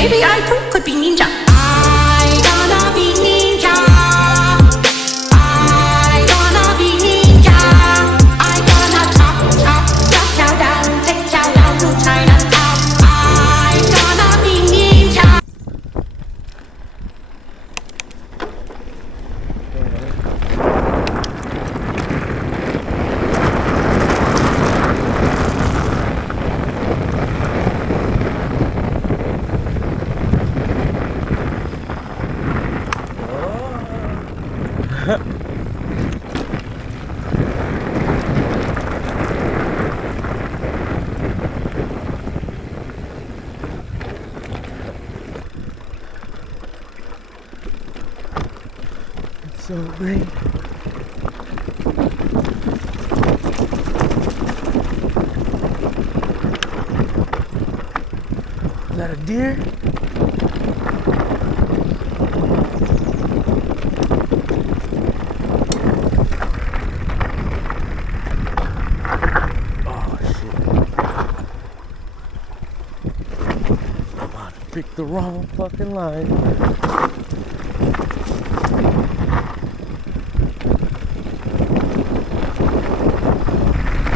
maybe I too could be ninja. I gonna be ninja. I gonna be ninja. I gonna chop chow down, take chow down to Chinatown. I gonna be ninja. It's so great. Is that a deer? Picked the wrong fucking line.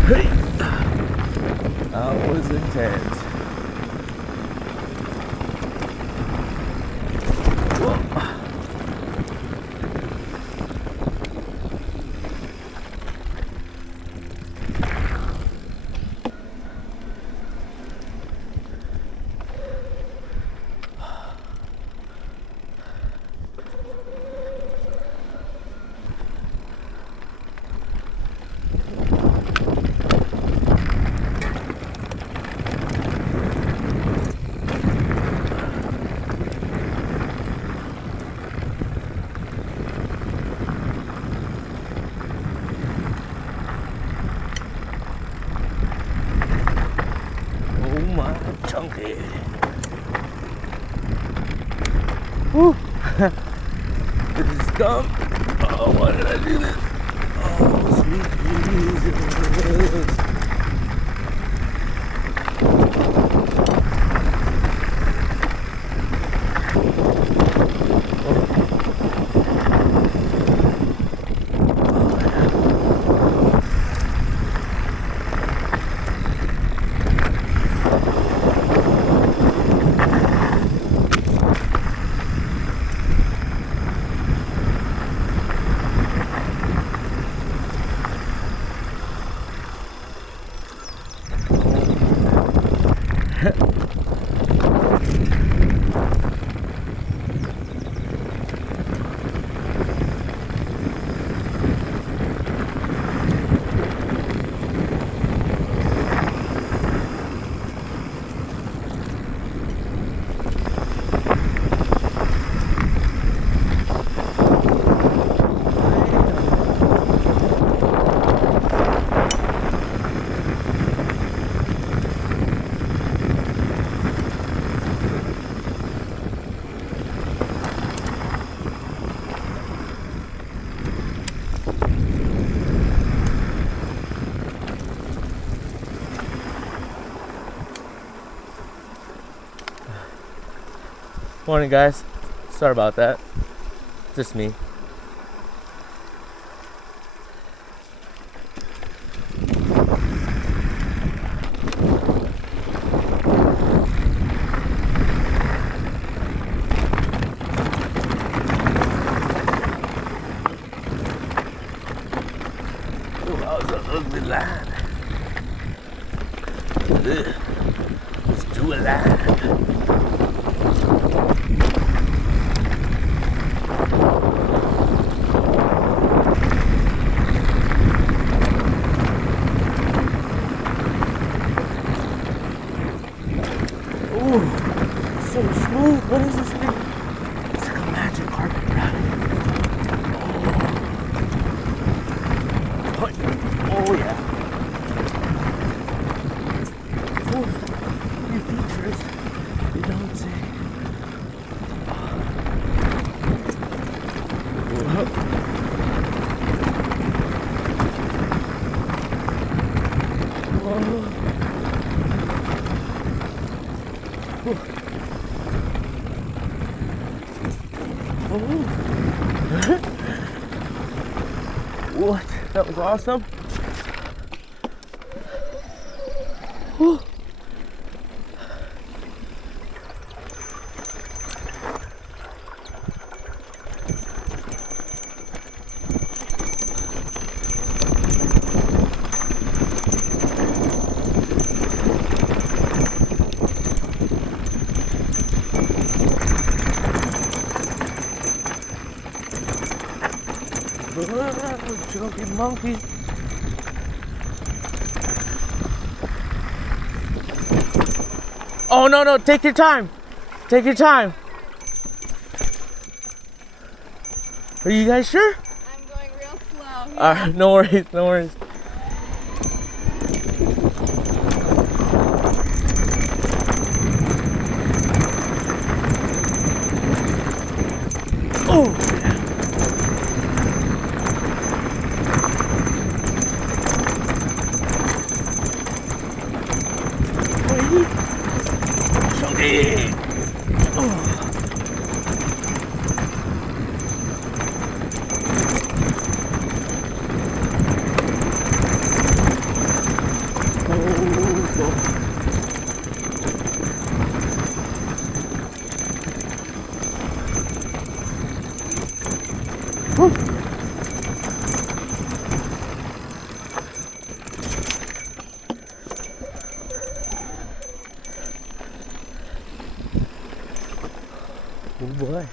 Hey! That was intense. Whoa. Chunky. Woo! Did this come? Oh, why did I do this? Oh, sweet Jesus. Morning, guys. Sorry about that. Just me. Oh, that was an ugly line. Ugh. Let's do a line. So smooth. What is this thing? It's like a magic carpet ride. Oh yeah. Oh, you features. You don't say. Oh. What? That was awesome. Whew. Junkie monkey. Oh no, take your time. Take your time. Are you guys sure? I'm going real slow. Alright, no worries, no worries. Oh! Oh boy.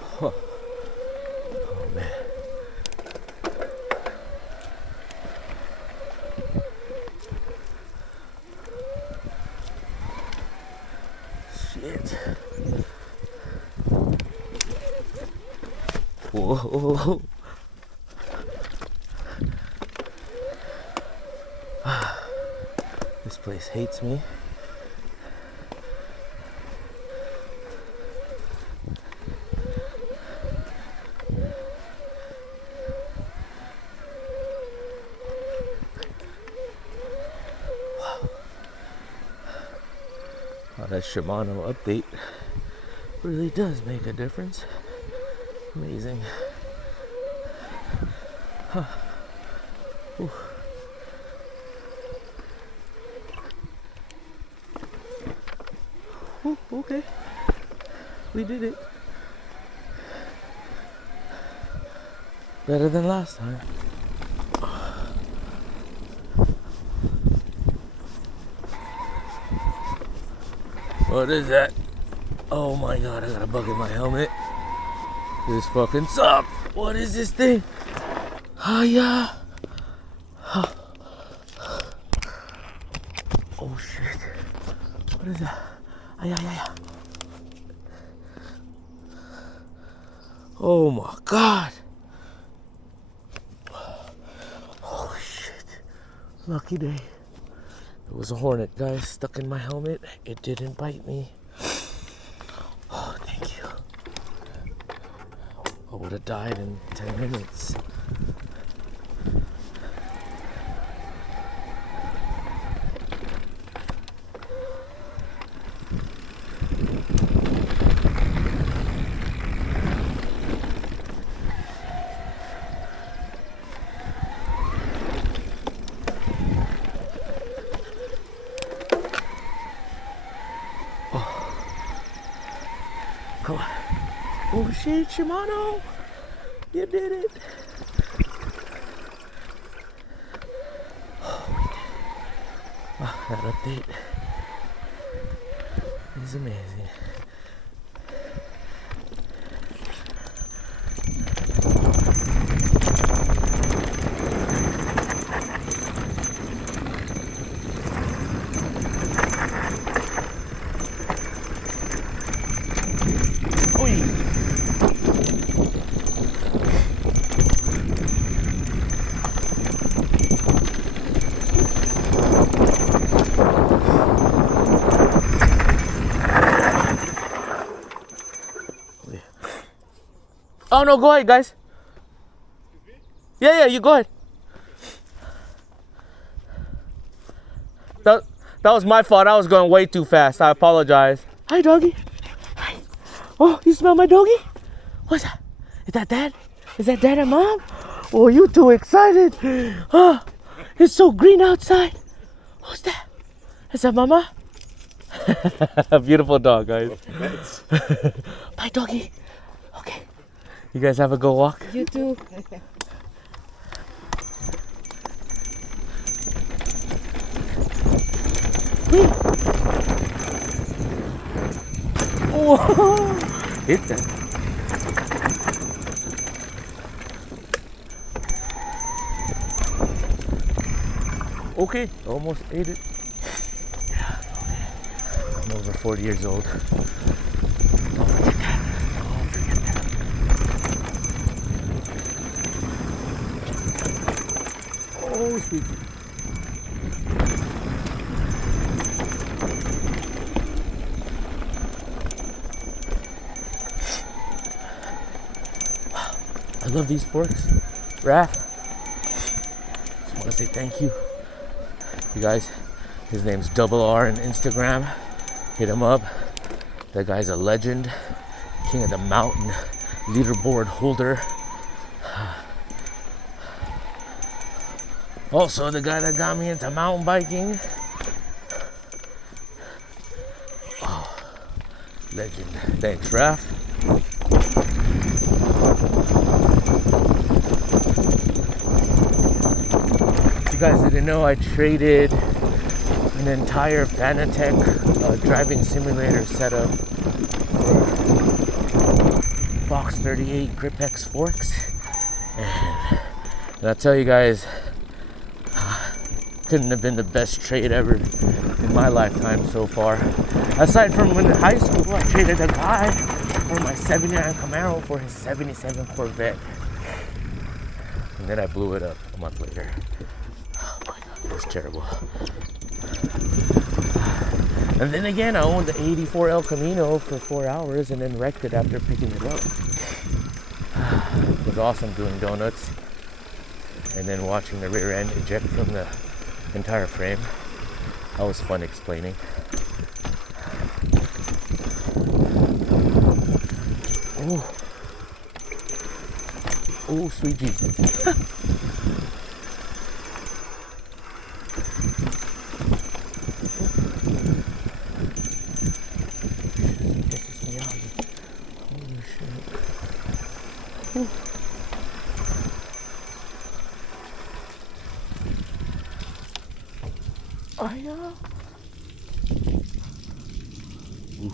Huh. Oh man. Shit. Whoa. This place hates me. Oh, that Shimano update really does make a difference. Amazing. Huh. Ooh. Ooh, okay. We did it. Better than last time. What is that? Oh my god, I got a bug in my helmet. This fucking sucks. What is this thing? Oh yeah. Oh shit. What is that? Yeah. Oh my god. Oh shit. Lucky day. It was a hornet, guys, stuck in my helmet. It didn't bite me. Oh, thank you. I would have died in 10 minutes. Come on. Oh shit, Shimano! You did it! Oh, we did it. Oh, that update is amazing. Oh no, go ahead, guys. Yeah, you go ahead. That was my fault. I was going way too fast. I apologize. Hi, doggy. Hi. Oh, you smell my doggy? What's that? Is that dad? Is that dad and mom? Oh, you too excited. Oh, it's so green outside. Who's that? Is that mama? Beautiful dog, guys. Bye, doggy. Okay. You guys have a good walk? You too. Oh, hit that. Okay, almost ate it. Yeah, okay. I'm over 40 years old. Don't forget that. Don't forget that. Oh, sweet. I love these forks. Raph, just want to say thank you. You guys, his name's Double R on Instagram. Hit him up. That guy's a legend. King of the mountain, leaderboard holder. Also, the guy that got me into mountain biking. Oh, legend. Thanks, Raph. You guys didn't know, I traded an entire Fanatec driving simulator setup for Fox 38 Grip-X forks. And I'll tell you guys, couldn't have been the best trade ever in my lifetime so far. Aside from when in high school, I traded a guy for my 79 Camaro for his 77 Corvette. And then I blew it up a month later. Oh my God, it was terrible. And then again, I owned the 84 El Camino for 4 hours and then wrecked it after picking it up. It was awesome doing donuts and then watching the rear end eject from the entire frame. That was fun explaining. Oh, sweet Jesus. Pisses me off. Holy shit. Ooh. Oh, yeah. Ooh.